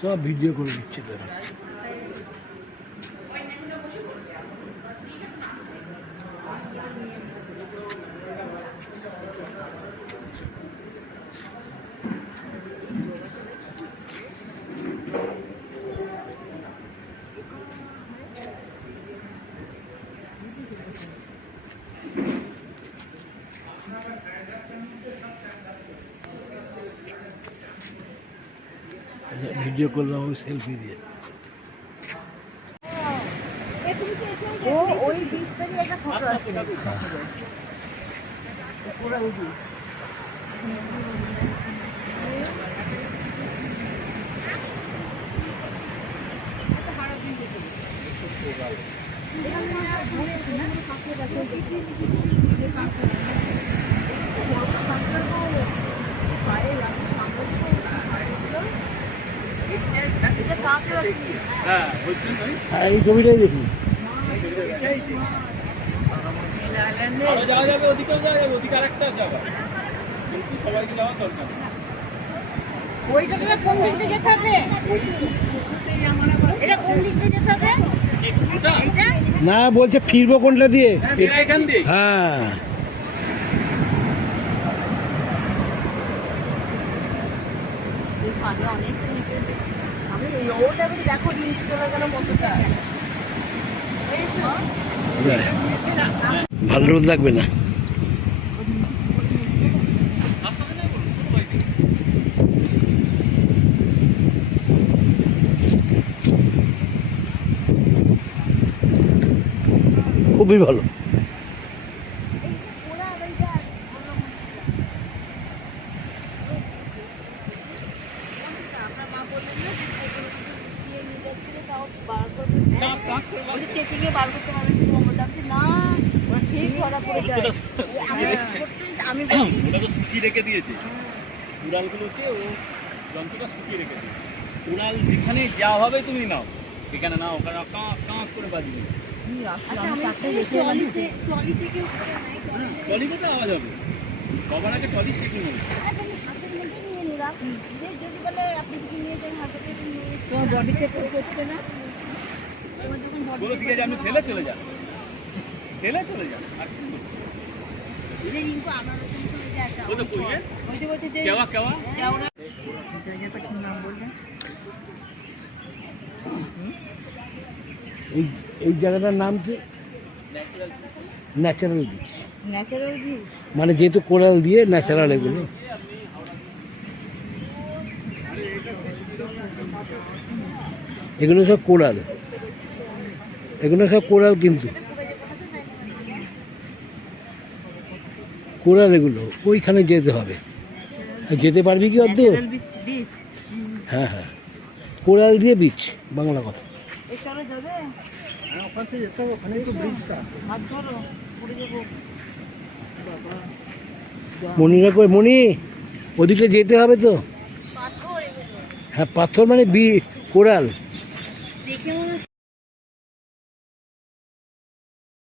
সব ভিডিও করে দিচ্ছে তারা। ভিডিও করলাম ওই সেলফি দিয়ে। ওই 20 তারিখে একটা ফটো আছে। পুরো উঠি। এই ছবিটাই দেখুন। যাওয়া যাবে, ওদিকেও যাওয়া যাবে, ওদিকে আরেকটা যাবে, কিন্তু সবাইকে যাওয়ার দরকার। ওইটাতে কোন দিক থেকে যেতে হবে? এটা কোন দিক থেকে যেতে হবে? এইটা না, বলছে ফিরবো কোনটা দিয়ে? এখান দিয়ে। হ্যাঁ, দেখো নিচে চলে গেল কতটা। ভালো রোদ লাগবে না। খুবই ভালো। ওটা তো শুকিয়ে রেখে দিয়েছে, উড়ালগুলোকে ও যন্ত্রটা শুকিয়ে রেখে দিয়েছে। উড়াল যেখানে যা হবে তুমি নাও, এখানে নাও, ওখানে কাঁ করে বাজিয়ে ট্রলিতে তো আওয়াজ হবে। সবার আগে ট্রলি চেকিং হবে। বলো ঠিক আছে, আপনি ফেলে চলে যান, ফেলে চলে যান। আর কেওয়া কেওয়া এই জায়গাটার নাম কি? Natural beach. ন্যাচারাল ভিউ মানে যেহেতু কোরাল দিয়ে ন্যাচারাল এগুলো। এগুলো সব কোরাল, এগুলো সব কোরাল, কিন্তু কোরাল এগুলো। ওইখানে যেতে হবে। যেতে পারবি কি অর্ধ? বিচ। হ্যাঁ হ্যাঁ, কোরাল দিয়ে বিচ, বাংলা কথা। ওখান থেকে যেতে হবে, ওখানেই তো ব্রিজটা। হাত ধরো, পড়ে যাবো। মনিরা কই? মনি, ওদিকে যেতে হবে তো। হ্যাঁ, পাথর মানে কোরাল।